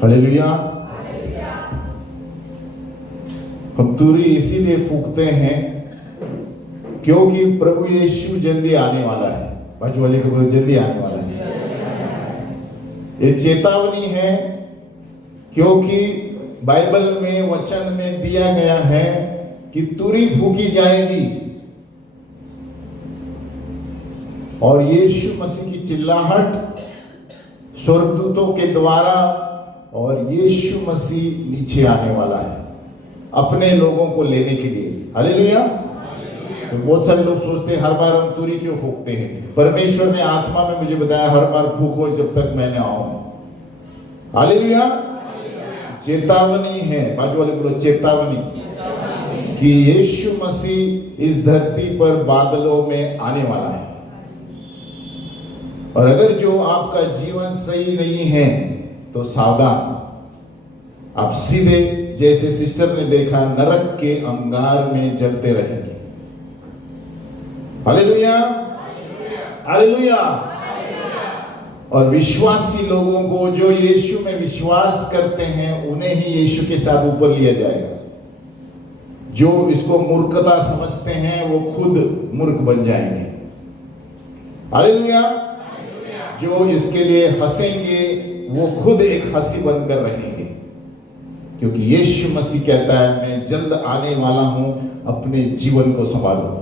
Hallelujah. हम तुरी इसीलिए फूंकते हैं क्योंकि प्रभु यीशु जल्दी आने वाला है। बाजू वाले को बोलो, जल्दी आने वाला है। ये चेतावनी है क्योंकि बाइबल में वचन में दिया गया है कि तुरी फूकी जाएगी और यीशु मसीह की चिल्लाहट स्वर्गदूतों के द्वारा, और यीशु मसीह नीचे आने वाला है अपने लोगों को लेने के लिए। हालेलुया। तो बहुत सारे लोग सोचते हैं हर बार हम तुरी क्यों फूकते हैं। परमेश्वर ने आत्मा में मुझे बताया हर बार फूको जब तक मैं न आऊं। हालेलुया। चेतावनी है, बाजू वाले बोलो चेतावनी, कि यीशु मसीह इस धरती पर बादलों में आने वाला है। और अगर जो आपका जीवन सही नहीं है तो सावधान, आप सीधे जैसे सिस्टर ने देखा नरक के अंगार में जलते रहेंगे। Hallelujah, hallelujah. और विश्वासी लोगों को जो यीशु में विश्वास करते हैं उन्हें ही यीशु के साथ ऊपर लिया जाएगा। जो इसको मूर्खता समझते हैं वो खुद मूर्ख बन जाएंगे। हालेलुया। जो इसके लिए हंसेंगे वो खुद एक हंसी बनकर रहेंगे, क्योंकि यीशु मसीह कहता है मैं जल्द आने वाला हूं, अपने जीवन को संभालो।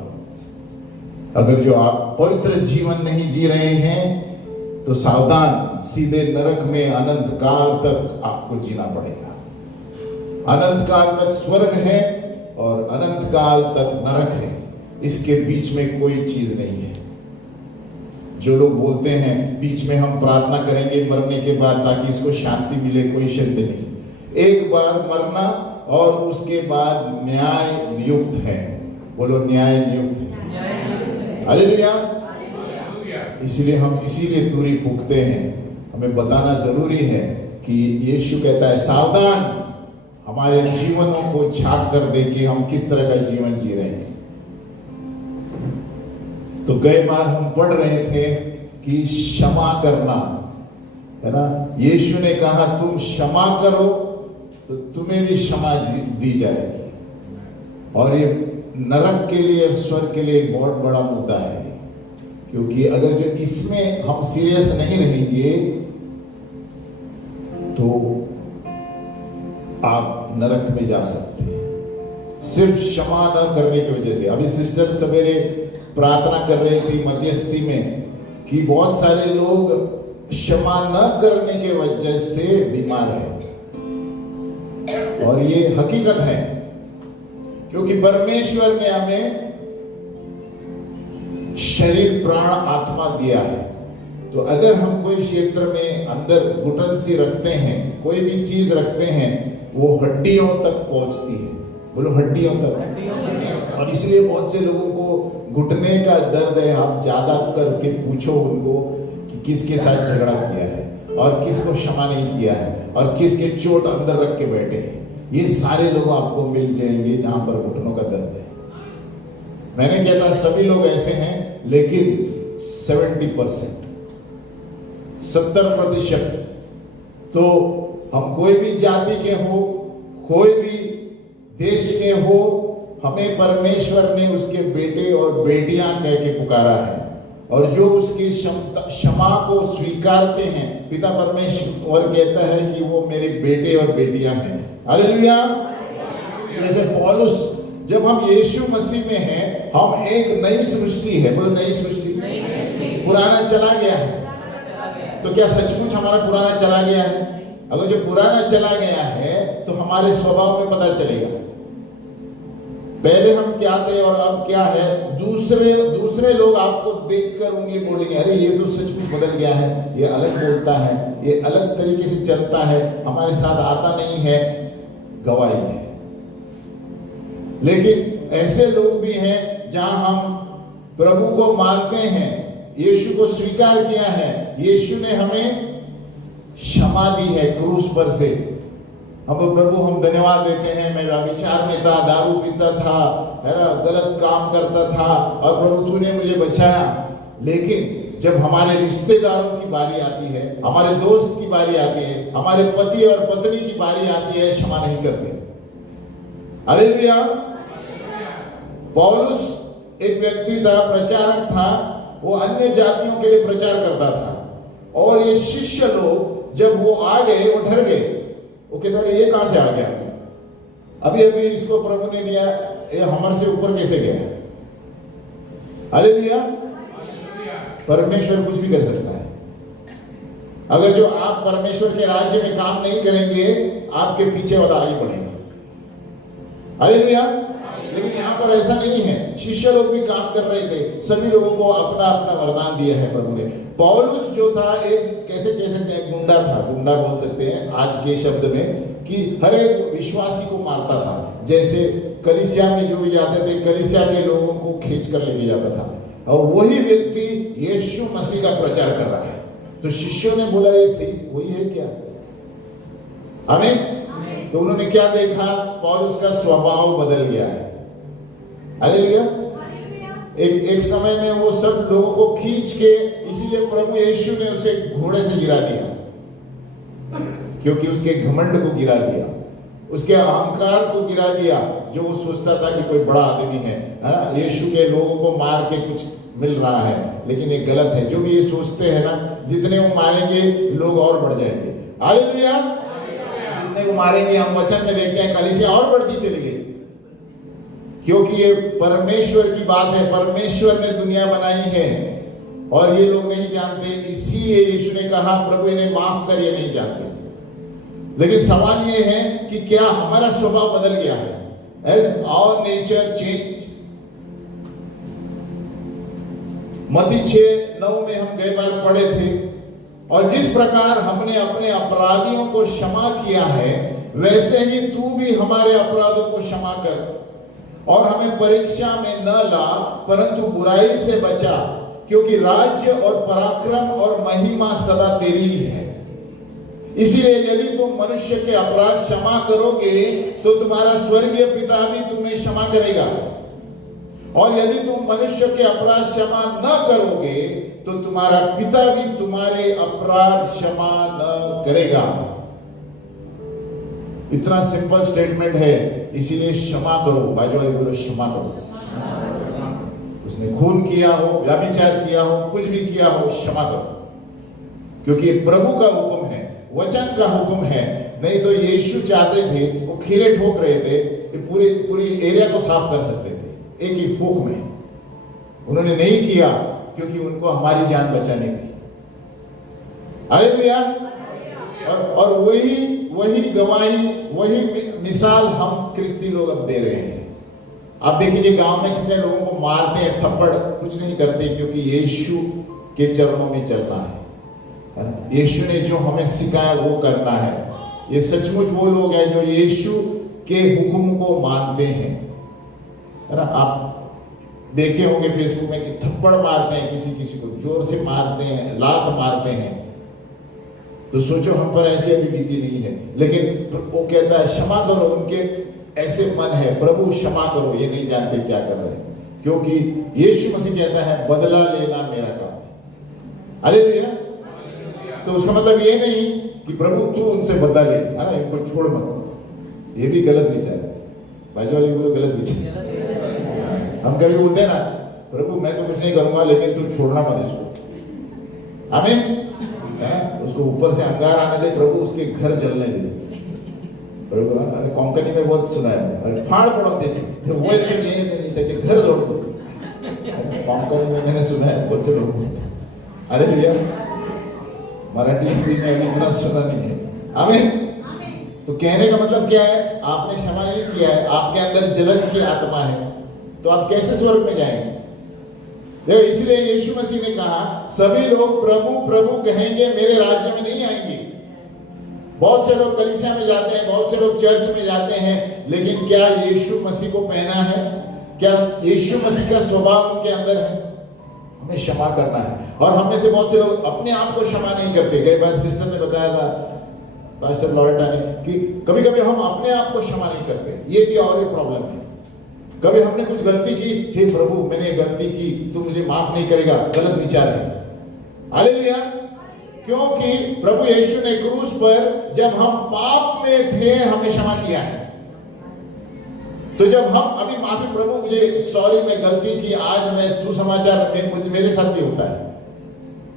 अगर जो आप पवित्र जीवन नहीं जी रहे हैं तो सावधान, सीधे नरक में अनंत काल तक आपको जीना पड़ेगा। अनंत काल तक स्वर्ग है और अनंत काल तक नरक है, इसके बीच में कोई चीज नहीं है। जो लोग बोलते हैं बीच में हम प्रार्थना करेंगे मरने के बाद ताकि इसको शांति मिले, कोई शांति नहीं। एक बार मरना और उसके बाद न्याय नियुक्त है। बोलो न्याय नियुक्त है। हालेलुया। इसलिए हम इसीलिए तुरी फूंकते हैं। हमें बताना जरूरी है कि यीशु कहता है सावधान, हमारे जीवनों को झांक कर देखे हम किस तरह का जीवन जी रहे हैं। तो कई बार हम पढ़ रहे थे कि क्षमा करना है ना। यीशु ने कहा तुम क्षमा करो तो तुम्हें भी क्षमा दी जाएगी। और ये नरक के लिए, स्वर्ग के लिए एक बहुत बड़ा मुद्दा है, क्योंकि अगर जो इसमें हम सीरियस नहीं रहेंगे तो आप नरक में जा सकते हैं सिर्फ क्षमा न करने की वजह से। अभी सिस्टर सवेरे प्रार्थना कर रही थी मध्यस्थी में कि बहुत सारे लोग क्षमा न करने के वजह से बीमार हैं, और ये हकीकत है, क्योंकि परमेश्वर ने हमें शरीर, प्राण, आत्मा दिया है। तो अगर हम कोई क्षेत्र में अंदर घुटन सी रखते हैं, कोई भी चीज रखते हैं, वो हड्डियों तक पहुंचती है। बोलो हड्डियों तक। और इसलिए बहुत से लोगों को घुटने का दर्द है। आप ज्यादा करके पूछो उनको कि किसके साथ झगड़ा किया है और किसको क्षमा नहीं किया है और किसके चोट अंदर रख के बैठे हैं। ये सारे लोग आपको मिल जाएंगे जहां पर घुटनों का दर्द है। मैंने कहता सभी लोग ऐसे हैं, लेकिन 70%, 70%। तो हम कोई भी जाति के हो, कोई भी देश के हो, हमें परमेश्वर ने उसके बेटे और बेटियां कह के पुकारा है। और जो उसकी क्षमा को स्वीकारते हैं, पिता परमेश्वर कहता है कि वो मेरे बेटे और बेटियां हैं। हालेलुया। जैसे पौलुस, जब हम यीशु मसीह में हैं, हम एक नई सृष्टि है। बोलो नई सृष्टि। पुराना चला गया है। तो क्या सचमुच हमारा पुराना चला गया है? अगर जो पुराना चला गया है तो हमारे स्वभाव में पता चलेगा पहले हम क्या थे और अब क्या है। दूसरे लोग आपको देखकर उंगली बोलेंगे, अरे ये तो सचमुच बदल गया है, ये अलग बोलता है, ये अलग तरीके से चलता है, हमारे साथ आता नहीं है। गवाही है। लेकिन ऐसे लोग भी हैं जहां हम प्रभु को मानते हैं, यीशु को स्वीकार किया है, यीशु ने हमें क्षमा दी है क्रूस पर से। हम प्रभु हम धन्यवाद देते हैं, मैं व्यभिचार में था, दारू पीता था, है ना, गलत काम करता था, और प्रभु तूने मुझे बचाया। लेकिन जब हमारे रिश्तेदारों की बारी आती है, हमारे दोस्त की बारी आती है, हमारे पति और पत्नी की बारी आती है, क्षमा नहीं करते। हालेलुया। पौलुस एक व्यक्ति था, प्रचारक था, वो अन्य जातियों के लिए प्रचार करता था, और ये शिष्य लोग जब वो आ गए, वो डर गए। वो कहते हैं ये कहां से आ गया, अभी अभी इसको प्रभु ने दिया, ये हमारे से ऊपर कैसे गया। हालेलुया। परमेश्वर कुछ भी कर सकता है। अगर जो आप परमेश्वर के राज्य में काम नहीं करेंगे, आपके पीछे वाला आगे बढ़ेगा। हालेलुया। लेकिन यहाँ पर ऐसा नहीं है, शिष्य लोग भी काम कर रहे थे, सभी लोगों को अपना अपना वरदान दिया है प्रभु ने। पौलुस जो था एक कैसे गुंडा था, गुंडा बोल सकते हैं आज के शब्द में, कि हर एक विश्वासी को मारता था। जैसे कलीसिया में जो भी जाते थे, कलीसिया के लोगों को खींच कर लेके जाता था, और वही व्यक्ति यीशु मसीह का प्रचार कर रहा है। तो शिष्यों ने बोला ये सही वही है क्या? आमीन। तो उन्होंने क्या देखा, पौलुस का स्वभाव बदल गया है। हालेलुया। एक समय में वो सब लोगों को खींच के, इसीलिए प्रभु यीशु ने उसे घोड़े से गिरा दिया, क्योंकि उसके घमंड को गिरा दिया, उसके अहंकार को गिरा दिया, जो वो सोचता था कि कोई बड़ा आदमी है ना, यीशु के लोगों को मार के कुछ मिल रहा है। लेकिन ये गलत है। जो भी ये सोचते हैं ना, जितने वो मारेंगे लोग और बढ़ जाएंगे। हालेलुया। जितने वो मारेंगे, हम वचन में देखते हैं कलीसिया और बढ़ती चली गई, क्योंकि ये परमेश्वर की बात है, परमेश्वर ने दुनिया बनाई है और ये लोग नहीं जानते। इसीलिए यीशु ने कहा प्रभु इन्हें माफ कर, ये नहीं जानते। लेकिन सवाल ये है कि क्या हमारा स्वभाव बदल गया है? Has our nature changed? मत्ती 6:9 में हम कई बार पढ़े थे, और जिस प्रकार हमने अपने अपराधियों को क्षमा किया है, वैसे ही तू भी हमारे अपराधों को क्षमा कर, और हमें परीक्षा में न ला, परंतु बुराई से बचा, क्योंकि राज्य और पराक्रम और महिमा सदा तेरी ही है। इसीलिए यदि तुम मनुष्य के अपराध क्षमा करोगे, तो तुम्हारा स्वर्गीय पिता भी तुम्हें क्षमा करेगा, और यदि तुम मनुष्य के अपराध क्षमा न करोगे, तो तुम्हारा पिता भी तुम्हारे अपराध क्षमा न करेगा। इतना सिंपल स्टेटमेंट है, इसीलिए क्षमा करो। बाजू वाले बोलो क्षमा करो। उसने खून किया हो, व्यभिचार किया हो, कुछ भी किया हो, क्षमा करो, क्योंकि ये प्रभु का हुक्म है, वचन का हुक्म है। नहीं तो यीशु चाहते थे, वो खीले ठोक रहे थे कि पूरी एरिया को साफ कर सकते थे एक ही फूंक में। उन्होंने नहीं किया, क्योंकि उनको हमारी जान बचानी थी। हालेलुया। और वही गवाही, वही मिसाल हम क्रिस्ती लोग अब दे रहे हैं। आप देखिए गांव में कितने लोगों को मारते हैं, थप्पड़, कुछ नहीं करते, क्योंकि यीशु के चरणों में चलना है। यीशु ने जो हमें सिखाया वो करना है। ये सचमुच वो लोग हैं जो यीशु के हुक्म को मानते हैं, है ना। आप देखे होंगे फेसबुक में कि थप्पड़ मारते हैं, किसी को जोर से मारते हैं, लात मारते हैं। तो सोचो हम पर ऐसी अभी बीती नहीं है, लेकिन वो कहता है क्षमा करो, उनके ऐसे मन है, प्रभु क्षमा करो, ये नहीं जानते क्या कर रहे हैं, क्योंकि यीशु मसीह कहता है बदला लेना मेरा काम है। हालेलुया। तो उसका मतलब ये नहीं कि प्रभु तू उनसे बदला ले, है ना, इनको छोड़ मत। ये भी गलत विचार है। बाजू वाले बोलो गलत विचार। हम कभी बोलते हैं ना, प्रभु मैं तो कुछ नहीं करूंगा, लेकिन तू छोड़ना मत इसको। आमीन। उसको ऊपर से अंगार आने दे, प्रभु उसके घर जलने दे। प्रभु अरे कोंकणी में बहुत सुना है, अरे फाड़ पड़ो त्याचे वय नहीं त्याचे घर जोडतो। कोंकणी में मैंने सुना है बहुत से लोग। अरे भैया मराठी हिंदी में अभी इतना सुना नहीं है। आमीन। तो कहने का मतलब क्या है? आपने क्षमा नहीं किया है, आपके अंदर जलन की आत्मा है, तो आप कैसे स्वर्ग में जाएंगे? देखो, इसलिए यीशु मसीह ने कहा सभी लोग प्रभु प्रभु कहेंगे, मेरे राज्य में नहीं आएंगे। बहुत से लोग कलीसिया में जाते हैं, बहुत से लोग चर्च में जाते हैं, लेकिन क्या यीशु मसीह को पहना है? क्या यीशु मसीह का स्वभाव उनके अंदर है? हमें क्षमा करना है। और हम में से बहुत से लोग अपने आप को क्षमा नहीं करते। कई बार सिस्टर ने बताया था, पास्टर लॉरेटा ने, कि कभी कभी हम अपने आप को क्षमा नहीं करते। ये भी और एक प्रॉब्लम है। कभी हमने कुछ गलती की, हे प्रभु मैंने गलती की, तू मुझे माफ नहीं करेगा, गलत विचार है। हालेलुया। क्योंकि प्रभु यीशु ने क्रूस पर जब हम पाप में थे हमें क्षमा किया है। तो जब हम अभी माफी, प्रभु मुझे सॉरी, मैं गलती की, आज मैं सुसमाचार, मेरे साथ भी होता है।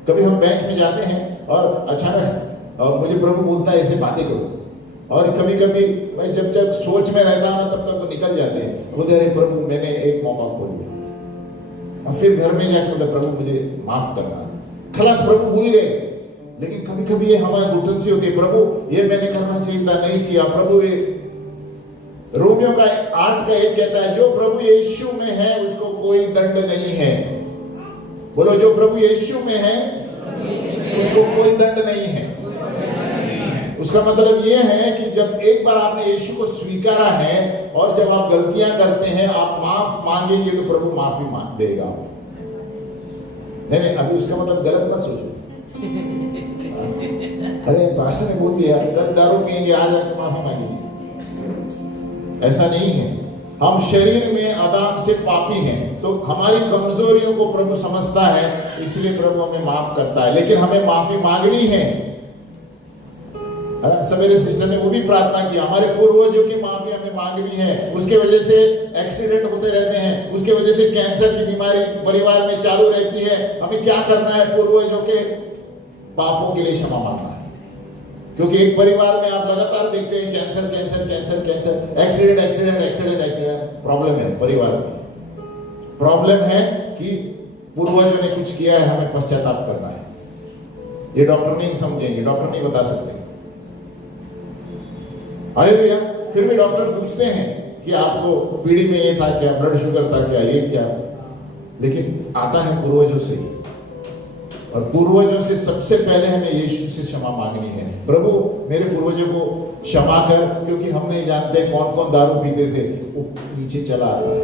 कभी हम बैंक में जाते हैं और अचानक और मुझे प्रभु बोलता है ऐसे बातें करो, और कभी कभी मैं जब तक सोच में रहता हूं ना तब तक वो निकल जाते हैं, बोलते अरे प्रभु मैंने एक मौका खो लिया। फिर घर में जाकर बोलते प्रभु मुझे माफ करना, खलास प्रभु भूल गए। लेकिन कभी कभी ये हमारे घुटन से होती है, प्रभु ये मैंने करना चाहिए था, नहीं किया प्रभु। ये रोमियो का 8 का 1 कहता है जो प्रभु यीशु में है उसको कोई दंड नहीं है। बोलो, जो प्रभु यीशु में है उसको कोई दंड नहीं है। उसका मतलब ये है कि जब एक बार आपने यीशु को स्वीकारा है और जब आप गलतियां करते हैं आप माफ मांगेंगे तो प्रभु माफी मांग देगा। नहीं, अभी उसका मतलब गलत मत सोचो। अरे पास्टर ने बोल दिया कल दारू पिएंगे आज आके माफी मांगेंगे, ऐसा नहीं है। हम शरीर में आदाम से पापी हैं, तो हमारी कमजोरियों को प्रभु समझता है, इसलिए प्रभु हमें माफ करता है। लेकिन हमें माफी मांगनी है। सवेरे सिस्टर ने वो भी प्रार्थना की, हमारे पूर्वजों की माफी हमें मांगनी है। उसके वजह से एक्सीडेंट होते रहते हैं, उसके वजह से कैंसर की बीमारी परिवार में चालू रहती है। हमें क्या करना है? पूर्वजों के पापों के लिए क्षमा मांगना है। क्योंकि एक परिवार में आप लगातार देखते हैं cancer cancer cancer cancer, accident accident accident accident. Problem है परिवार में, प्रॉब्लम है कि पूर्वजों ने कुछ किया है, हमें पश्चाताप करना है। ये डॉक्टर नहीं समझेंगे, डॉक्टर नहीं बता सकते। हालेलुया। फिर भी डॉक्टर पूछते हैं कि आपको पीढ़ी में ये था क्या, ब्लड शुगर था क्या, ये क्या, लेकिन आता है पूर्वजों से। और पूर्वजों से सबसे पहले हमें यीशु से क्षमा मांगनी है। प्रभु मेरे पूर्वजों को क्षमा कर, क्योंकि हम नहीं जानते कौन कौन दारू पीते थे, वो नीचे चला आता है।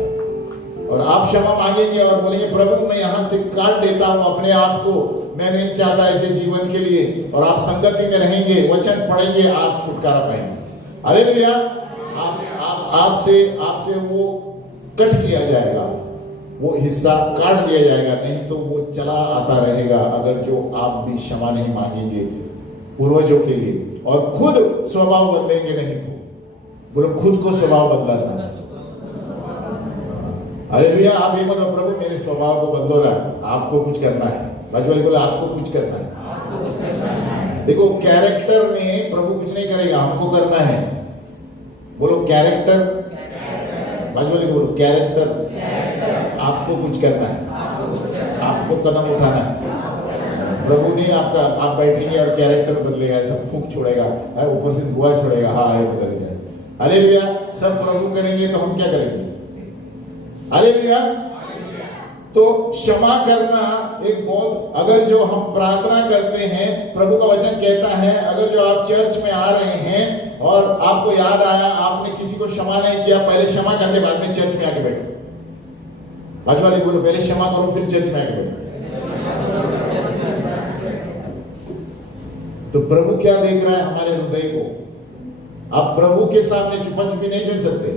और आप क्षमा मांगेंगे और बोलेंगे प्रभु मैं यहाँ से काट देता हूँ अपने आप को, मैं नहीं चाहता ऐसे जीवन के लिए। और आप संगति में रहेंगे, वचन पढ़ेंगे, आप छुटकारा पाएंगे। हालेलुया। आपसे वो कट किया जाएगा, वो हिस्सा काट दिया जाएगा, नहीं तो वो चला आता रहेगा। अगर जो आप भी क्षमा नहीं मांगेंगे पूर्वजों के लिए और खुद स्वभाव बदलेंगे नहीं तो, बोलो खुद को स्वभाव बदलना। हालेलुया। आप ये मतलब प्रभु मेरे स्वभाव को बदलो ना, आपको कुछ करना है। बाजू वाले बोले आपको कुछ करना है। देखो कैरेक्टर में प्रभु कुछ नहीं करेगा, हमको करना है। बोलो कैरेक्टर, बाजू वाले बोलो कैरेक्टर, आपको कुछ करना है, आपको कदम उठाना है। प्रभु ने आपका, आप बैठेंगे और कैरेक्टर बदलेगा, सब फूंक छोड़ेगा, ऊपर से धुआं छोड़ेगा, हाँ ये बदल गया। हालेलुया। सब प्रभु करेंगे तो हम क्या करेंगे? हालेलुया। तो क्षमा करना एक बहुत, अगर जो हम प्रार्थना करते हैं, प्रभु का वचन कहता है अगर जो आप चर्च में आ रहे हैं और आपको याद आया आपने किसी को क्षमा नहीं किया, पहले क्षमा करके बाद में चर्च में आके बैठो। बाजू वाले बोलो पहले क्षमा करो फिर चर्च में आके बैठो। तो प्रभु क्या देख रहा है? हमारे हृदय को। आप प्रभु के सामने छुपा छुपी नहीं कर सकते,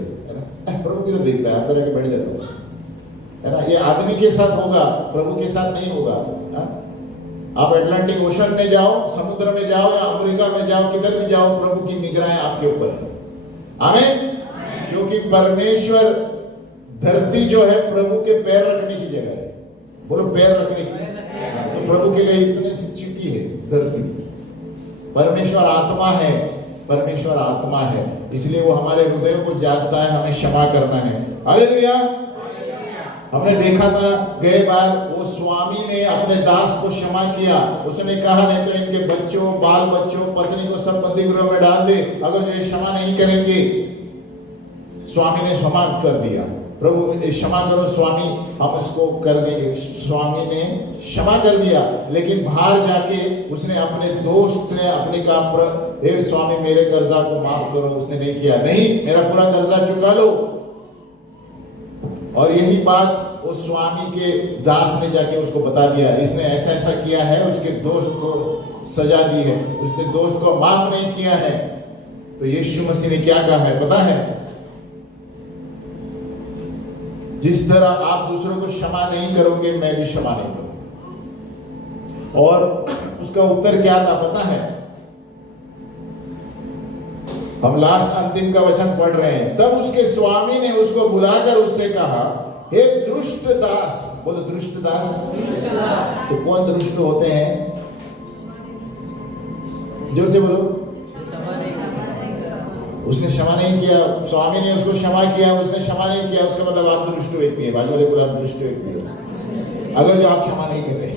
प्रभु किधर देखता है, अंदर आके बैठ जाता है ना। ये आदमी के साथ होगा, प्रभु के साथ नहीं होगा। आप अटलांटिक ओशन में जाओ, समुद्र में जाओ या अमेरिका में जाओ, किधर भी जाओ, प्रभु की निगराहें आपके ऊपर है। आमीन। क्योंकि परमेश्वर, धरती जो है प्रभु के पैर रखने की जगह है। बोलो पैर रखने की। तो प्रभु के लिए इतनी सी चिट्ठी है धरती। परमेश्वर आत्मा है, परमेश्वर आत्मा है, इसलिए वो हमारे हृदयों को जांचता है, हमें क्षमा करना है। हालेलुया। हमने देखा था गए बार वो स्वामी ने अपने दास को क्षमा किया। उसने कहा नहीं तो इनके बच्चों, बाल बच्चों, पत्नी को सब बंदी गृह में डाल दे, अगर जो ये क्षमा नहीं करेंगे। स्वामी ने क्षमा कर दिया। प्रभु क्षमा करो स्वामी, हम उसको कर देंगे। स्वामी ने क्षमा कर दिया, लेकिन बाहर जाके उसने अपने दोस्त ने अपने कहा हे स्वामी मेरे कर्जा को माफ करो, उसने नहीं किया। नहीं, मेरा पूरा कर्जा चुका लो। और यही बात उस स्वामी के दास ने जाके उसको बता दिया, इसने ऐसा ऐसा किया है, उसके दोस्त को सजा दी है, उसने दोस्त को माफ नहीं किया है। तो यीशु मसीह ने क्या कहा है पता है? जिस तरह आप दूसरों को क्षमा नहीं करोगे, मैं भी क्षमा नहीं करूंगा। और उसका उत्तर क्या था पता है? हम लास्ट अंतिम का वचन पढ़ रहे हैं। तब उसके स्वामी ने उसको बुलाकर उससे कहा, हे दुष्ट दास। बोलो दुष्ट दास। तो कौन दुष्ट होते हैं? जोर से बोलो। उसने क्षमा नहीं किया, स्वामी ने उसको क्षमा किया, उसने क्षमा नहीं किया, उसका मतलब आप दुष्ट व्यक्ति है। बाजू वाले बोला आप दुष्ट व्यक्ति हो अगर जो आप क्षमा नहीं कर रहे।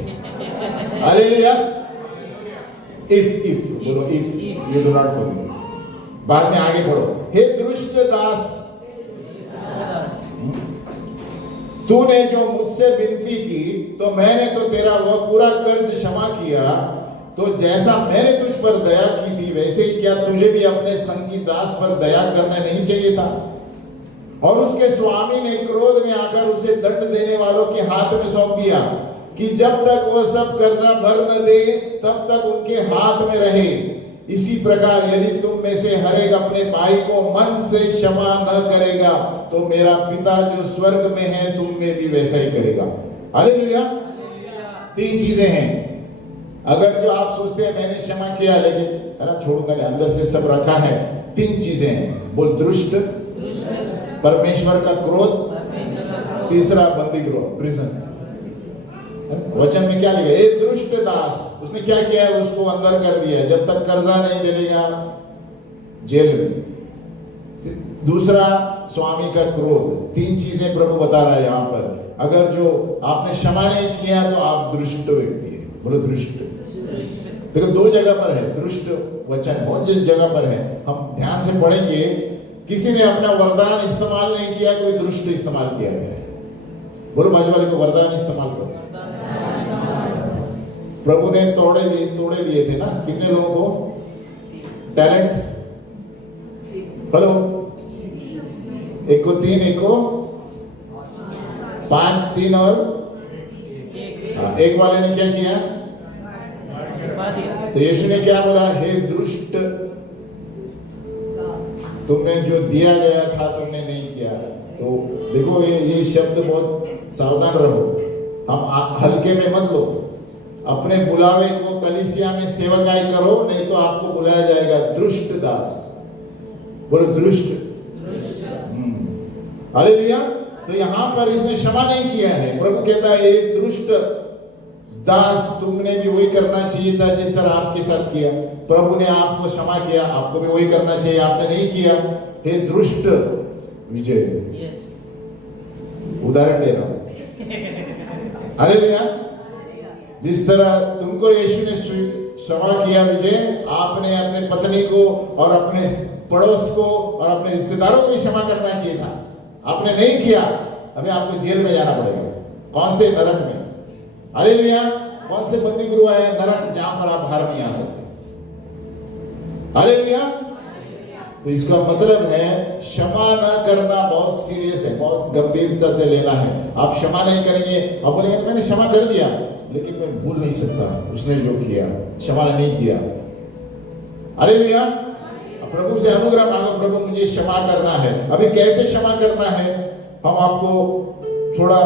हालेलुया। इफ बोलो, if you do not forgive. बाद में आगे पढ़ो, हे दुष्ट दास, तूने जो मुझसे विनती की तो मैंने तो तेरा वह पूरा कर्ज क्षमा किया, तो जैसा मैंने तुझ पर दया की थी वैसे ही क्या तुझे भी अपने संगी दास पर दया करना नहीं चाहिए था? और उसके स्वामी ने क्रोध में आकर उसे दंड देने वालों के हाथ में सौंप दिया कि जब तक वह सब कर्जा भर न दे तब तक उनके हाथ में रहे। इसी प्रकार यदि तुम में से हर एक अपने भाई को मन से क्षमा न करेगा तो मेरा पिता जो स्वर्ग में है तुम में भी वैसा ही करेगा। हालेलुया। 3 चीजें हैं। अगर जो आप सोचते हैं मैंने क्षमा किया लेकिन छोड़ूंगा नहीं, अंदर से सब रखा है। 3 चीजें हैं। बोल दुष्ट, परमेश्वर का क्रोध, तीसरा बंदी गृह, प्रिजन। वचन में क्या लिखा? ए दुष्ट दास। उसने क्या किया? उसको अंदर कर दिया, जब तक कर्जा नहीं देगा जेल में। दूसरा स्वामी का क्रोध। 3 चीजें प्रभु बता रहा है यहाँ पर। अगर जो आपने क्षमा नहीं किया तो आप दुष्ट व्यक्ति है। बोलो दुष्ट। देखो 2 जगह पर है दुष्ट वचन, बहुत जगह पर है। हम ध्यान से पढ़ेंगे। किसी ने अपना वरदान इस्तेमाल नहीं किया, कोई दुष्ट इस्तेमाल किया गया है। बोलो बाजू वाले को वरदान इस्तेमाल करो। प्रभु ने तोड़े दिए थे ना कितने लोगों को? टैलेंट्स। बोलो, एक को 3, एक को 5, 3 और एक वाले ने क्या किया? तो यीशु ने क्या बोला? हे दुष्ट, तुमने जो दिया गया था तुमने नहीं किया। तो देखो ये शब्द बहुत सावधान रहो। हम हल्के में मत लो। अपने बुलावे को कलीसिया में सेवकाई करो, नहीं तो आपको बुलाया जाएगा दुष्ट दास। बोलो दुष्ट। हालेलुया। तो यहां पर इसने क्षमा नहीं किया है। प्रभु कहता है एक दुष्ट दास, तुमने भी वही करना चाहिए था जिस तरह आपके साथ किया। प्रभु ने आपको क्षमा किया, आपको भी वही करना चाहिए, आपने नहीं किया। हे दुष्ट विजय। उदाहरण दे रहा हूं। हालेलुया। जिस तरह तुमको यीशु ने क्षमा किया विजय, आपने अपने पत्नी को और अपने पड़ोस को और अपने रिश्तेदारों को भी क्षमा करना चाहिए था। आपने नहीं किया, अभी आपको जेल में जाना पड़ेगा। कौन से? नरक में। हालेलुया। कौन से बंदी गृह है? नरक, जहां पर आप बाहर नहीं आ सकते। हालेलुया। तो इसका मतलब है क्षमा न करना बहुत सीरियस है, बहुत गंभीरता से लेना है। आप क्षमा नहीं करेंगे, आप बोलेंगे मैंने क्षमा कर दिया लेकिन मैं भूल नहीं सकता उसने जो किया, क्षमा नहीं किया। हालेलुया। प्रभु से अनुग्रह मांगो, प्रभु मुझे क्षमा करना है। अभी कैसे क्षमा करना है हम आपको थोड़ा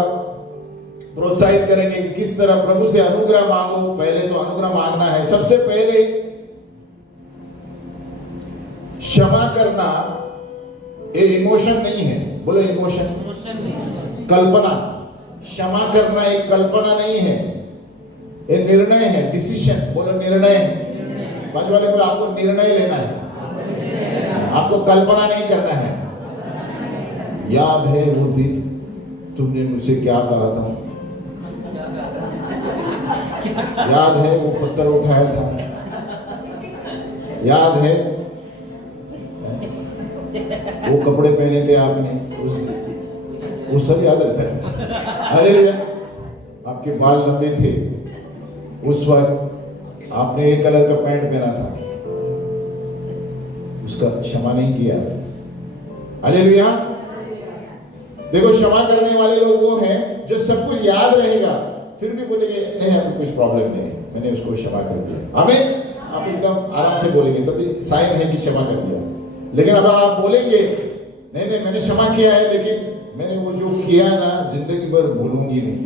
प्रोत्साहित करेंगे कि किस तरह प्रभु से अनुग्रह मांगो। पहले तो अनुग्रह मांगना है। सबसे पहले क्षमा करना एक इमोशन नहीं है। बोलो इमोशन, कल्पना। क्षमा करना एक कल्पना नहीं है, एक निर्णय है, डिसीजन। बोलो निर्णय। बाजू वाले को आपको निर्णय लेना है, आपको कल्पना नहीं करना है। याद है वो दिन तुमने मुझसे क्या कहा था? याद है वो पत्थर उठाया था? याद है वो कपड़े पहने थे आपने? वो सब याद रहता है। हालेलुया। आपके बाल लंबे थे, उस वक्त आपने एक कलर का पैंट पहना था, उसका क्षमा नहीं किया। हालेलुया। देखो क्षमा करने वाले लोग वो हैं जो सब कुछ याद रहेगा फिर भी बोलेंगे नहीं अभी कुछ प्रॉब्लम नहीं, मैंने उसको क्षमा कर दिया। हमें आप एकदम आराम से बोलेंगे तभी साइन है कि क्षमा कर दिया। लेकिन अब आप बोलेंगे नहीं नहीं मैंने क्षमा किया है लेकिन मैंने वो जो किया ना जिंदगी भर भूलूंगी नहीं,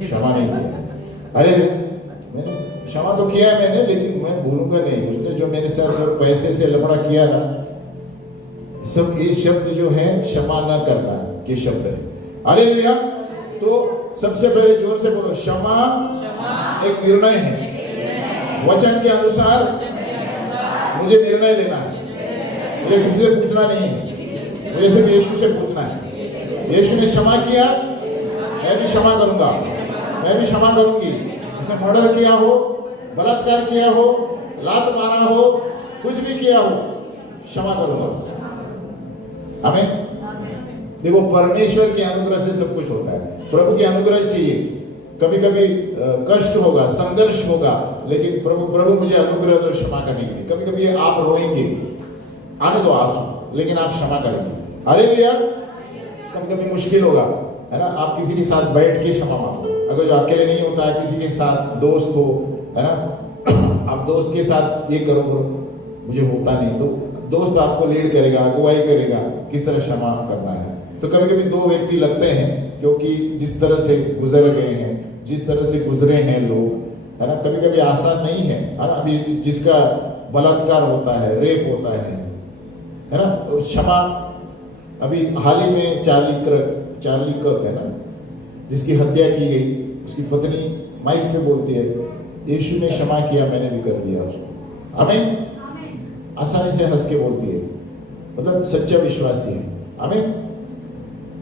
क्षमा नहीं किया। अरे मैंने क्षमा तो किया है मैंने, लेकिन मैं भूलूंगा नहीं। उसने जो मेरे साथ जो पैसे से लफड़ा किया ना, सब ये शब्द जो है क्षमा न करना के शब्द है। हालेलुया। तो सबसे पहले जोर से बोलो, क्षमा एक निर्णय है। वचन के अनुसार मुझे निर्णय लेना है, मुझे किसी से पूछना नहीं है, मुझे सिर्फ यीशु से पूछना है। यीशु ने क्षमा किया, मैं भी क्षमा करूंगा, मैं भी क्षमा करूंगी। उसने मर्डर किया हो, बलात्कार किया हो, लात मारा हो, कुछ भी किया हो, क्षमा करूंगा। हमें देखो, परमेश्वर के अनुग्रह से सब कुछ होता है। प्रभु के अनुग्रह चाहिए। कभी कभी कष्ट होगा, संघर्ष होगा, लेकिन प्रभु मुझे अनुग्रह दो क्षमा करने के लिए। कभी कभी आप रोएंगे, आने दो आंसू, लेकिन आप क्षमा करेंगे। हालेलुया। कभी कभी मुश्किल होगा, है ना, आप किसी के साथ बैठ के क्षमा मांगो। अगर जो अकेले नहीं होता है, किसी के साथ दोस्त हो, है ना, आप दोस्त के साथ ये करो, मुझे होता नहीं, तो दोस्त आपको लीड करेगा, अगुवाई करेगा किस तरह क्षमा करना है। तो कभी कभी दो व्यक्ति लगते हैं, क्योंकि जिस तरह से गुजर गए हैं, जिस तरह से गुजरे हैं लोग, है ना, कभी कभी आसान नहीं है ना। अभी जिसका बलात्कार होता है, रेप होता है ना, तो क्षमा, अभी हाल ही में चार्ली कर्क है ना, जिसकी हत्या की गई, उसकी पत्नी माइक पे बोलती है, यीशु ने क्षमा किया, मैंने भी कर दिया उसको। आमीन। आसानी से हंस के बोलती है, मतलब सच्चा विश्वासी है। आमीन।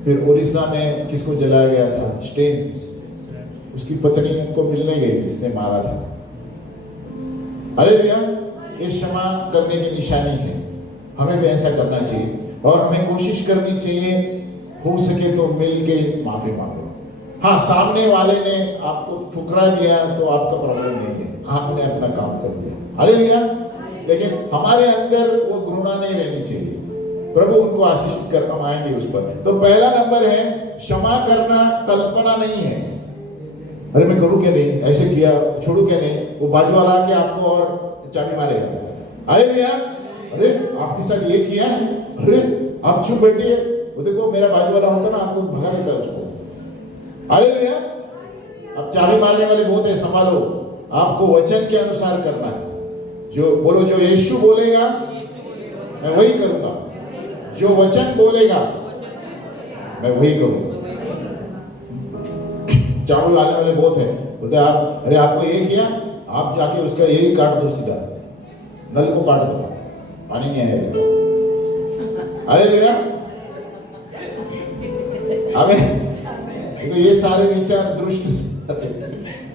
फिर उड़ीसा में किसको जलाया गया था, स्टेन्स, उसकी पत्नी उनको मिलने गई जिसने मारा था। हालेलुया। ये क्षमा करने की निशानी है। हमें भी ऐसा करना चाहिए, और हमें कोशिश करनी चाहिए, हो सके तो मिल के माफी मांगो। हाँ, सामने वाले ने आपको ठुकरा दिया तो आपका प्रॉब्लम नहीं है, आपने अपना काम कर दिया। हालेलुया। लेकिन हमारे अंदर वो घृणा नहीं रहनी चाहिए। प्रभु उनको आशीष कर कमाएंगे उस पर। तो पहला नंबर है, क्षमा करना कल्पना नहीं है। अरे मैं करूं क्या नहीं, ऐसे किया, छोड़ू क्या नहीं, वो बाजू वाला आके आपको और चाबी मारेगा। अरे भैया, अरे आपके साथ ये किया है, अरे आप चुप बैठिए, वो देखो मेरा बाजू वाला होता ना, आपको भगा देता है उसको। अरे भैया, अब चाबी मारने वाले बहुत है, संभालो। आपको वचन के अनुसार करना है। जो बोलो, जो यीशु बोलेगा मैं वही करूंगा, जो वचन बोलेगा मैं वही करूंगा। चावल लाने वाले बहुत है, बोलते आप, अरे आपको ये किया, आप जाके उसका यही काट दो, सीधा नल को काट दो, पानी नहीं आएगा। अरे भैया, अबे तो ये सारे विचार दुष्ट,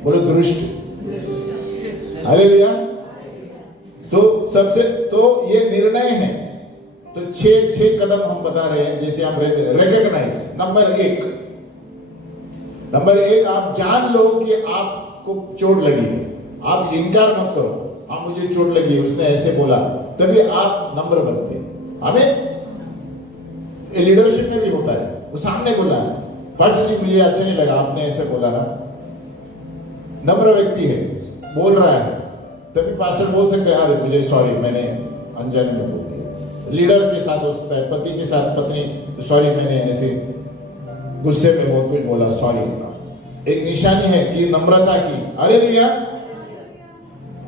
बोलो दुष्ट। अरे भैया, तो सबसे तो ये निर्णय है। तो 6 कदम हम बता रहे हैं, जैसे हम रिकॉग्नाइज। नंबर एक, आप जान लो कि आपको चोट लगी है। आप इनकार मत करो, आप मुझे चोट लगी है, उसने ऐसे बोला, तभी आप नम्र बनते हैं। हमें लीडरशिप में भी होता है, वो सामने बोला है, पास्टर जी मुझे अच्छा नहीं लगा, आपने ऐसे बोला ना। नम्र व्यक्ति है, बोल रहा है, तभी पास्टर बोल सकते हैं, अरे मुझे सॉरी, मैंने अनजाने में बोल दिया। लीडर के साथ हो सकता है, पति के साथ पत्नी, सॉरी मैंने ऐसे गुस्से में बहुत कुछ बोला, सॉरी। एक निशानी है कि नम्रता की। अरे भैया,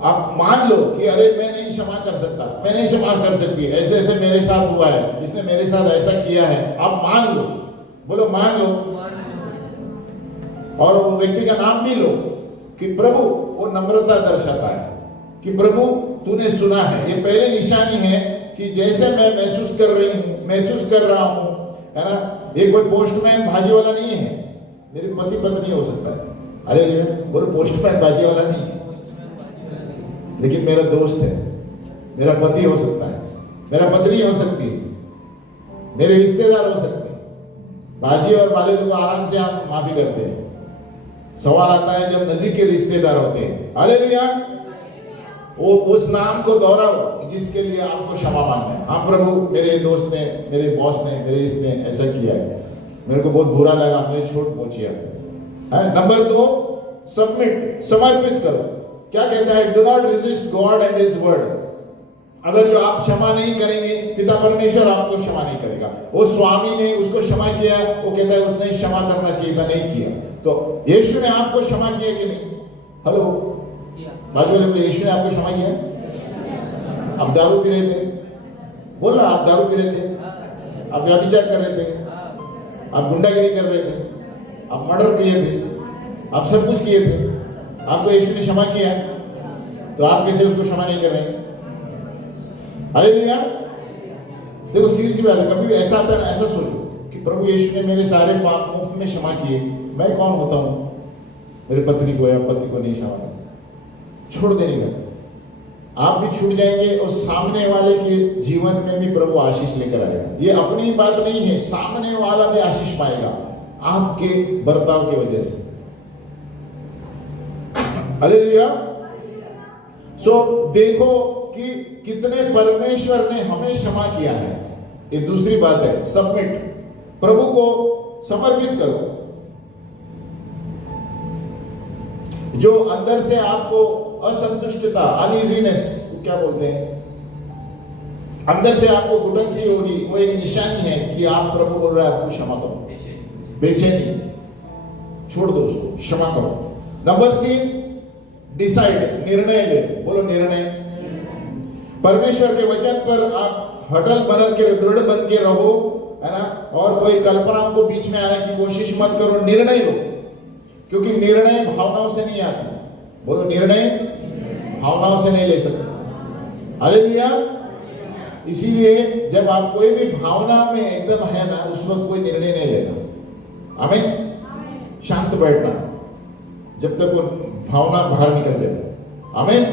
आप मान लो कि अरे मैं नहीं क्षमा कर सकता, मैं नहीं क्षमा कर सकती, ऐसे ऐसे मेरे साथ हुआ है, इसने मेरे साथ ऐसा किया है। आप मान लो, बोलो मान लो, और वो व्यक्ति का नाम भी लो कि प्रभु, वो नम्रता दर्शाता है कि प्रभु तूने सुना है। ये पहले निशानी है कि जैसे मैं महसूस कर रहा हूं, है ना, ये कोई पोस्टमैन भाजी वाला नहीं है, मेरी पति पत्नी हो सकता है। अरे बोलो, पोस्टमैन भाजी वाला नहीं है, लेकिन मेरा दोस्त है, मेरा पति हो सकता है, मेरा पत्नी हो सकती है, मेरे रिश्तेदार हो सकते हैं। भाजी और वाले को आराम से हम माफी करते हैं। सवाल आता है जब नजीक के रिश्तेदार होते हैं। हालेलुया। वो उस नाम को दोहराओ जिसके लिए आपको क्षमा मांगना है। हाँ प्रभु, मेरे दोस्त ने, मेरे बॉस ने, मेरे इसने ऐसा किया है, मेरे को बहुत बुरा लगा, मुझे चोट पहुंची है। नंबर 2, सबमिट, समर्पित करो। क्या कहता है? Do not resist God and his word. अगर जो आप क्षमा नहीं करेंगे, पिता परमेश्वर आपको क्षमा नहीं करेगा। वो स्वामी ने उसको क्षमा किया, वो कहता है उसने क्षमा करना चाहिए था, नहीं किया। तो यीशु ने आपको क्षमा किया कि नहीं? हेलो, बाजू वाले बोले यीशु ने आपको क्षमा किया? आप दारू पी रहे थे, बोला आप दारू पी रहे थे, आप व्यभिचार कर रहे थे, आप गुंडागिरी कर रहे थे, आप मर्डर किए थे, आप सब कुछ किए थे, आपको यीशु ने क्षमा किया, तो आप कैसे उसको क्षमा नहीं कर रहे? हालेलुया। देखो सीधी सी बात है, कभी भी ऐसा आता है, ऐसा सोचो कि प्रभु यीशु ने मेरे सारे पाप मुफ्त में क्षमा किए, मैं कौन होता हूँ मेरे पत्नी को या पति को नहीं क्षमा कर? छोड़ देने का, आप भी छूट जाएंगे और सामने वाले के जीवन में भी प्रभु आशीष लेकर आएगा। ये अपनी बात नहीं है, सामने वाला भी आशीष पाएगा आपके बर्ताव की वजह से। हालेलुया। सो देखो कि कितने परमेश्वर ने हमें क्षमा किया है। ये दूसरी बात है, सबमिट, प्रभु को समर्पित करो। जो अंदर से आपको असंतुष्टता, अनइजीनेस क्या बोलते हैं, अंदर से आपको घुटन सी होगी, वो एक निशानी है कि आप प्रभु बोल रहे हैं आपको क्षमा करो, बेचैनी, छोड़ दो उसको, क्षमा करो। नंबर 3, डिसाइड, निर्णय ले, बोलो निर्णय। परमेश्वर के वचन पर आप अटल बनकर के दृढ़ बन के रहो, है ना, और कोई कल्पनाओं को बीच में आने की कोशिश मत करो, निर्णय लो, क्योंकि निर्णय भावनाओं से नहीं आती। बोलो निर्णय भावनाओं से नहीं ले सकते। हालेलुया। इसीलिए जब आप कोई भी भावना में एकदम है ना, उस वक्त कोई निर्णय नहीं लेना। आमीन। शांत बैठना जब तक वो भावना बाहर निकल जाए। आमीन।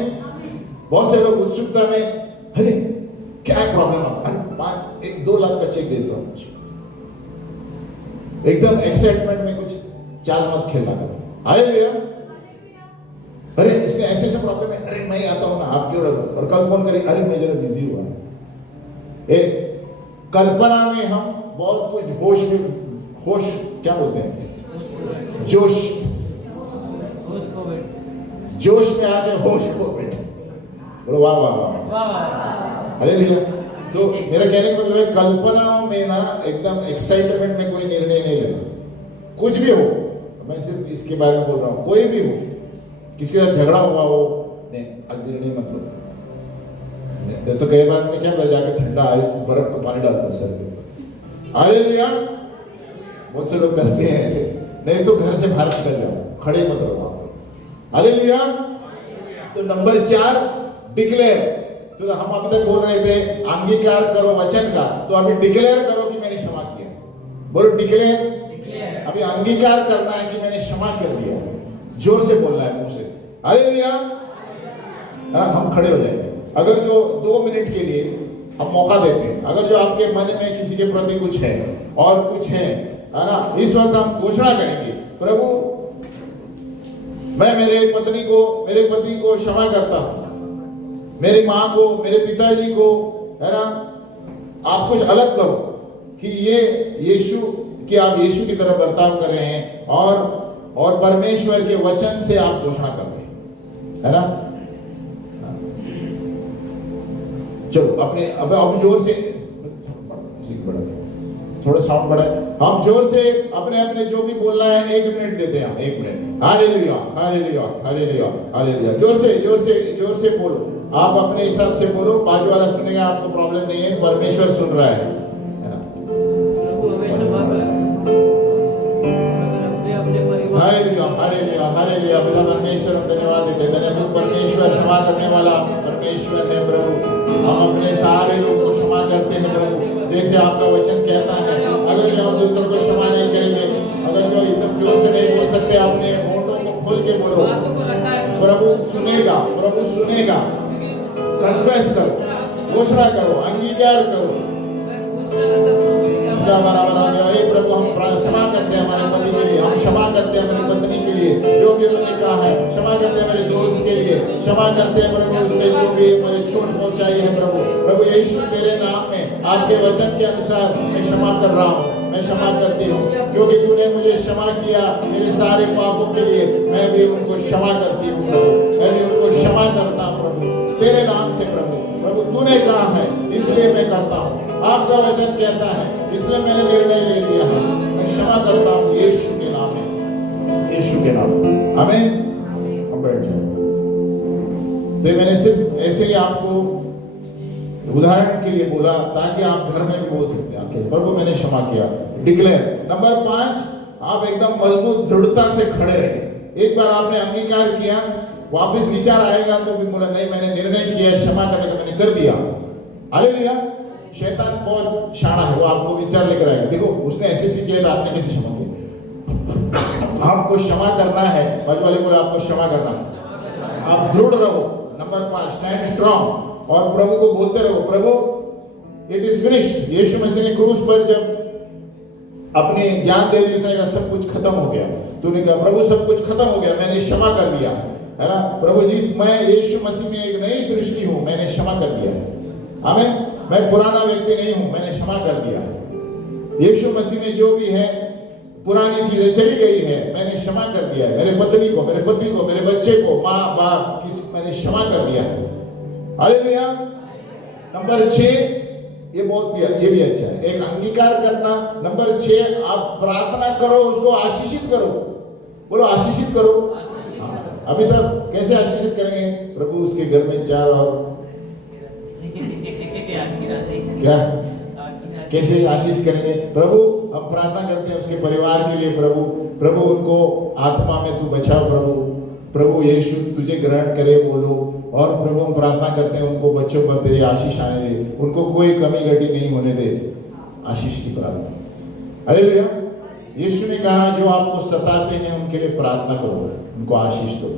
बहुत से लोग उत्सुकता में, अरे क्या प्रॉब्लम है, अरे 1-2 लाख का चेक देता हूं, एकदम एक्साइटमेंट में कुछ चाल मत खेलना करो। हालेलुया। अरे इसमें ऐसे ऐसे प्रॉब्लम है, अरे मैं आता हूं ना, आप क्यों डरो, और कल फोन करें, अरे मैं जरा बिजी हुआ। एक कल्पना में हम बहुत कुछ होश क्या बोलते हैं, जोश में आके होश खो बैठे। बोलो वाह वाह वाह, हालेलुया। तो मेरा कहने का मतलब है, कल्पनाओं में ना एकदम एक्साइटमेंट में कोई निर्णय नहीं लेना। कुछ भी हो, मैं सिर्फ इसके बारे में बोल रहा हूं, कोई भी हो, किसी का झगड़ा हुआ हो, नहीं आज निर्णय मत लो। तो कई बार मैंने क्या बोला, जाके ठंडा बर्फ का पानी डालता सर के ऊपर। हालेलुया। बहुत से लोग करते हैं ऐसे, नहीं तो घर से बाहर निकल जाओ, खड़े मत रहो। हालेलुया। तो नंबर 4, डिक्लेयर। तो हम अब तक बोल रहे थे अंगीकार करो वचन का, तो अभी डिक्लेयर करो कि मैंने क्षमा किया। बोलो डिक्लेयर। अभी अंगीकार करना है कि मैंने क्षमा कर दिया, जोर से बोलना है मुंह से। हालेलुया। हम खड़े हो जाएंगे। अगर जो 2 मिनट के लिए हम मौका देते हैं, अगर जो आपके मन में किसी के प्रति कुछ है और कुछ है ना, इस वक्त हम घोषणा करेंगे, प्रभु मैं मेरे पत्नी को, मेरे पति को क्षमा करता हूं, मेरी माँ को, मेरे पिताजी को, है ना, आप कुछ अलग करो कि ये यीशु, कि आप यीशु की तरह बर्ताव कर रहे हैं और परमेश्वर के वचन से आप घोषणा कर रहे हैं, है ना। चलो अपने अब जोर से, थोड़ा साउंड बढ़ाए, हम जोर से अपने अपने जो भी बोलना है 1 मिनट देते हैं। 1 minute. Hallelujah, hallelujah, hallelujah, hallelujah. जोर से जोर से जोर से बोलो, आप अपने हिसाब से बोलो, बाजू वाला सुनेगा, आपको प्रॉब्लम नहीं है, परमेश्वर सुन रहा है ना। Hallelujah, hallelujah, hallelujah. पिता परमेश्वर हम धन्यवाद देते हैं, धन्यवाद परमेश्वर, क्षमा करने वाला परमेश्वर है प्रभु। हम अपने सारे लोगों को क्षमा करते हैं प्रभु, जैसे आपका वचन कहता है। अगर जो हम दूसरों को क्षमा नहीं करेंगे, अगर जो एकदम जोर से नहीं बोल सकते, अपने होठों को खोल के बोलो, प्रभु सुनेगा, प्रभु सुनेगा। कन्फेस करो, घोषणा करो, अंगीकार करो। प्रभु हम क्षमा करते हैं हमारे पति के लिए, हम क्षमा करते हैं हमारी पत्नी के लिए जो भी उन्होंने कहा है, क्षमा करते हैं हमारे दोस्त के लिए, क्षमा करते हैं प्रभु उसने जो भी हमारी चोट पहुंचाई है प्रभु। प्रभु यीशु तेरे नाम में, आपके वचन के अनुसार मैं क्षमा कर रहा हूँ, मैं क्षमा करती हूँ, क्योंकि तूने मुझे क्षमा किया मेरे सारे पापों के लिए, मैं भी उनको क्षमा करती हूँ प्रभु, मैं भी उनको क्षमा करता हूँ प्रभु तेरे नाम से प्रभु। प्रभु तूने कहा है इसलिए मैं करता हूँ, आपका वचन कहता है इसलिए मैंने निर्णय ले लिया है, मैं क्षमा करता हूँ यीशु के नाम में, यीशु के नाम में। आमीन। हम बैठ जाएं। तो ये मैंने सिर्फ ऐसे ही आपको उदाहरण के लिए बोला ताकि आप घर में भी बोल सकते हैं कि प्रभु मैंने क्षमा किया। डिक्लेयर। नंबर 5, आप एकदम मजबूत दृढ़ता से खड़े रहे। एक बार आपने अंगीकार किया, वापस विचार आएगा तो भी बोला नहीं मैंने निर्णय किया क्षमा करने का, मैंने कर दिया। हालेलुया। शैतान बहुत शाना है, वो आपको विचार लेकर आएगा। देखो उसने ऐसे किया था, आपने कैसे क्षमा किया? आपको क्षमा करना है, बाजू वाले बोले आपको क्षमा करना है, आप दृढ़ रहो। Number 5, stand strong. और प्रभु को बोलते रहो, प्रभु इट इज फिनिश्ड। यीशु मसीह ने क्रूस पर जब अपनी जान दे दी, उसने कहा सब कुछ खत्म हो गया। तूने कहा प्रभु सब कुछ खत्म हो गया, मैंने क्षमा कर दिया है ना प्रभु जी, मैं यीशु मसीह में एक नई सृष्टि हूं, मैंने क्षमा कर दिया है। आमीन। मैं पुराना व्यक्ति नहीं हूं, मैंने क्षमा कर दिया। यीशु मसीह में जो भी है पुरानी चीजें चली गई है, मैंने क्षमा कर दिया है। मेरे पत्नी को, मेरे पति को, मेरे बच्चे को, माँ बाप की मैंने क्षमा कर दिया है। हालेलुया। नंबर 6, ये भी अच्छा है, एक अंगीकार करना। नंबर 6, आप प्रार्थना करो, उसको आशीषित करो। बोलो आशीषित करो। अभी तक कैसे आशीषित करेंगे? प्रभु उसके घर में 4 और क्या कैसे आशीष करेंगे? प्रभु हम प्रार्थना करते हैं उसके परिवार के लिए। प्रभु उनको आत्मा में तू बचाओ। प्रभु यीशु तुझे ग्रहण करे बोलो। और प्रभु हम प्रार्थना करते हैं उनको बच्चों पर तेरी आशीष आने दे, उनको कोई कमी घटी नहीं होने दे। आशीष की प्रार्थना। हालेलुया। यीशु ने कहा जो आपको सताते हैं उनके लिए प्रार्थना करो, उनको आशीष दो।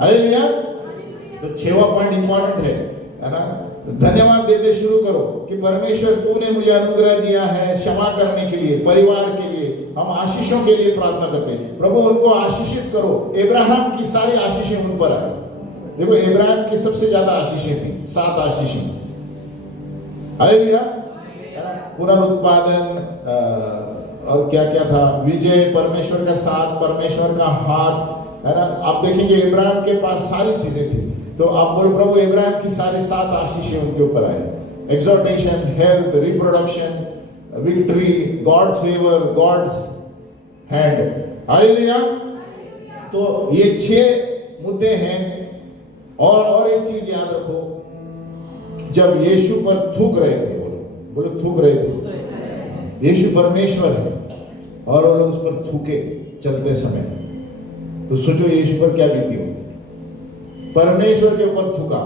हालेलुया। तो 6वां पॉइंट इंपॉर्टेंट है ना? धन्यवाद देते शुरू करो कि परमेश्वर तूने मुझे अनुग्रह दिया है क्षमा करने के लिए, परिवार के लिए। हम आशीषों के लिए प्रार्थना करते हैं, प्रभु उनको आशीषित करो। इब्राहिम की सारी आशीषें उन पर आई। देखो इब्राहिम की सबसे ज्यादा आशीषें थी, 7 आशीषें। हालेलुया। पुनरुत्पादन और क्या क्या था, विजय, परमेश्वर का साथ, परमेश्वर का हाथ, है ना? आप देखेंगे इब्राहिम के पास सारी चीजें थी। तो आप बोल प्रभु इब्राहिम की सारी 7 आशीषें उनके ऊपर आए। Exhortation, health, reproduction, victory, God's favour, God's hand. Hallelujah. तो ये 6 मुद्दे हैं। और एक चीज याद रखो, जब यीशु पर थूक रहे थे, बोलो थूक रहे थे, यीशु परमेश्वर है और वो लोग उस पर थूके चलते समय, तो सोचो यीशु पर क्या बीती हो। परमेश्वर के ऊपर थूका,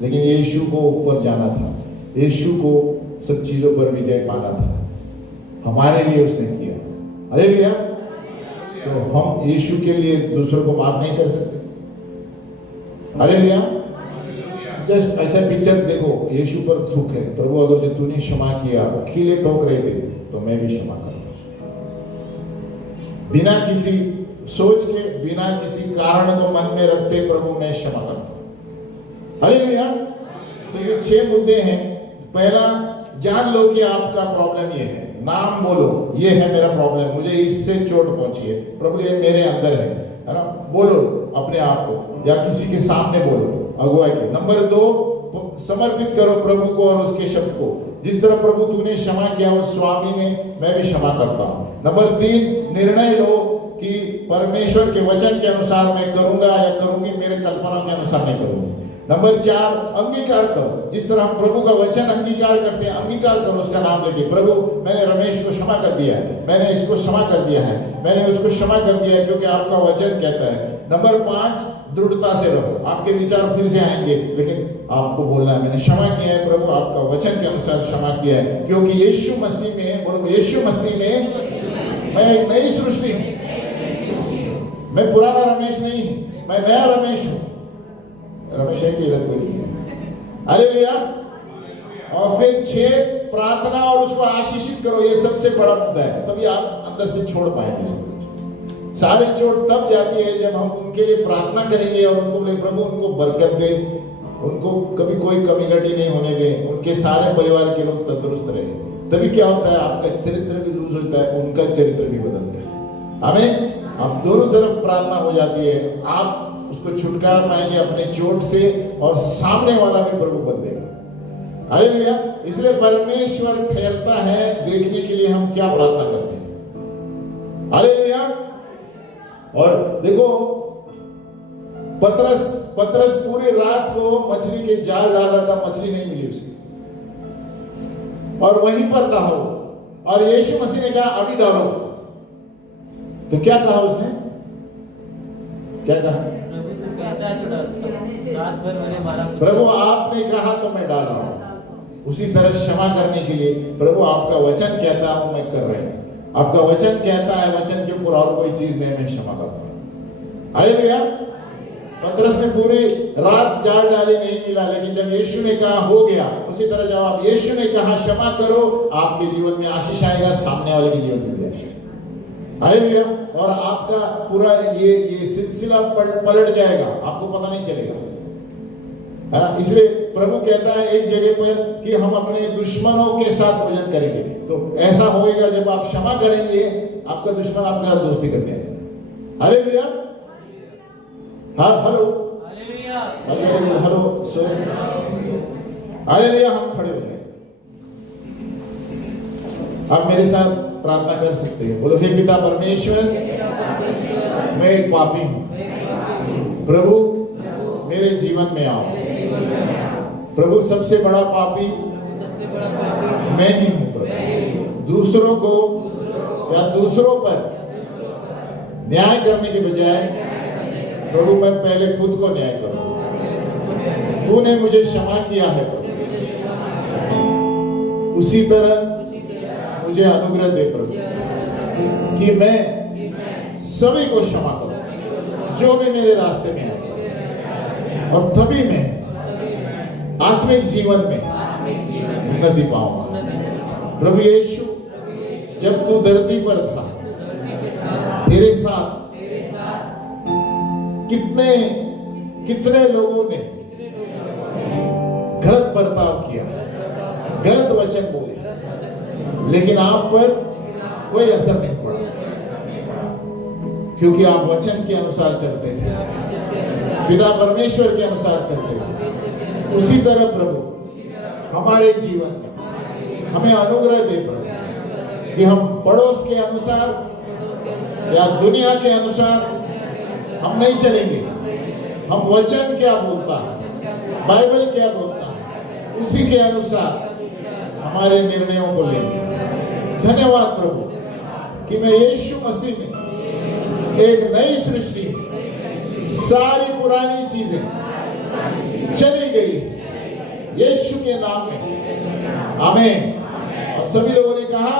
लेकिन यीशु को ऊपर जाना था, यीशु को सब चीजों पर विजय पाना था। हमारे लिए उसने किया। हालेलुया। तो हम यीशु के लिए दूसरों को माफ नहीं कर सकते। हालेलुया। जस्ट ऐसा पिक्चर देखो, यीशु पर थूक है, प्रभु अगर जो तूने क्षमा किया, कीले ठोक रहे थे तो मैं भी क्षमा करता हूं। बिना किसी सोच के, बिना किसी कारण को मन में रखते प्रभु मैं क्षमा करता हूं। हालेलुया। तो ये 6 मुद्दे हैं। पहला, जान लो कि आपका प्रॉब्लम ये है, नाम बोलो ये है मेरा प्रॉब्लम, मुझे इससे चोट पहुंची है, प्रभु ये मेरे अंदर है ना? बोलो अपने आप को या किसी के सामने बोलो, अगुवाई को। नंबर 2, समर्पित करो प्रभु को और उसके शब्द को। जिस तरह प्रभु तूने क्षमा किया उस स्वामी ने, मैं भी क्षमा करता हूं। नंबर 3, निर्णय लो कि परमेश्वर के वचन के अनुसार मैं करूंगा या करूंगी, मेरे कल्पना के अनुसार नहीं करूंगी। नंबर 4, अंगीकार करो। जिस तरह हम प्रभु का वचन अंगीकार करते हैं, अंगीकार करो उसका नाम लेके। प्रभु मैंने रमेश को क्षमा कर दिया है, मैंने इसको क्षमा कर दिया है, मैंने उसको क्षमा कर दिया है क्योंकि आपका वचन कहता है। नंबर 5, दृढ़ता से रहो। आपके विचार फिर से आएंगे, लेकिन आपको बोलना है मैंने क्षमा किया है प्रभु, आपका वचन के अनुसार क्षमा किया है, क्योंकि यीशु मसीह में, बोलो यीशु मसीह में मैं एक नई सृष्टि हूं। मैं पुराना रमेश नहीं, मैं नया रमेश हूं। रमेश है कि इधर कोई? हालेलुया। और फिर 6, प्रार्थना और उसको आशीषित करो। ये सबसे बड़ा मुद्दा है, तभी आप अंदर से छोड़ पाएंगे। सारी चोट तब जाती है जब हम उनके लिए प्रार्थना करेंगे और उनको बोले प्रभु उनको बरकत दे, उनको कभी कोई कमी घटी नहीं होने दे, उनके सारे परिवार के लोग तंदुरुस्त रहे। तभी क्या होता है, आपका चरित्र भी लूज होता है, उनका चरित्र भी बदलता है। आमीन। आप दोनों तरफ प्रार्थना हो जाती है, आप उसको छुटकारा पाएंगे अपने चोट से और सामने वाला भी प्रभु बदलेगा। हालेलुया। इसलिए परमेश्वर ठहरता है देखने के लिए हम क्या प्रार्थना करते हैं। हालेलुया। और देखो पतरस पतरस पूरी रात को मछली के जाल डाल रहा था, मछली नहीं मिली उसे, और वहीं पर था वो। और यीशु मसीह ने कहा अभी डालो। तो क्या कहा उसने? क्या कहा? प्रभु आपने कहा तो मैं डाल रहा हूं। उसी तरह क्षमा करने के लिए प्रभु आपका वचन कहता हूं मैं कर रहा हूं। आपका वचन कहता है, वचन के ऊपर और कोई चीज नहीं, मैं क्षमा करता हूं। हालेलुया। पतरस ने पूरी रात जाल डाली, नहीं मिला, लेकिन जब यीशु ने कहा हो गया, उसी तरह जब आप यीशु ने कहा क्षमा करो, आपके जीवन में आशीष आएगा, सामने वाले के जीवन में भी आशीष। हालेलुया। और आपका पूरा ये सिलसिला पलट जाएगा, आपको पता नहीं चलेगा, है ना। इसलिए प्रभु कहता है एक जगह पर कि हम अपने दुश्मनों के साथ भोजन करेंगे। तो ऐसा होएगा जब आप क्षमा करेंगे, आपका दुश्मन आपका दोस्ती करने आएगा। Hallelujah. Hello hallelujah, hello hallelujah. हम खड़े हो गए, आप मेरे साथ प्रार्थना कर सकते हैं। बोलो हे पिता परमेश्वर, मैं एक पापी हूं, प्रभु मेरे जीवन में आओ। प्रभु सबसे बड़ा पापी मैं ही हूं। प्रभु दूसरों को या दूसरों पर न्याय करने के बजाय प्रभु मैं पहले खुद को न्याय करूं। तूने मुझे क्षमा किया है प्रभु, उसी तरह मुझे अनुग्रह दे प्रभु कि मैं सभी को क्षमा करूं जो भी मेरे रास्ते में आए, और तभी मैं आत्मिक जीवन में उन्नति पाऊंगा। प्रभु यीशु, जब तू धरती पर था, तेरे साथ कितने लोगों ने गलत बर्ताव किया, गलत वचन बोले, लेकिन आप पर कोई असर नहीं पड़ा, क्योंकि आप वचन के अनुसार चलते थे, पिता परमेश्वर के अनुसार चलते थे। उसी तरह प्रभु हमारे जीवन में हमें अनुग्रह दे प्रभु कि हम पड़ोस के अनुसार या दुनिया के अनुसार हम नहीं चलेंगे। हम वचन क्या बोलता है, बाइबल क्या बोलता है, उसी के अनुसार हमारे निर्णयों को लेंगे। धन्यवाद प्रभु कि मैं यीशु मसीह में एक नई सृष्टि, सारी पुरानी चीजें चली गई यीशु के नाम में, आमीन। और सभी लोगों ने कहा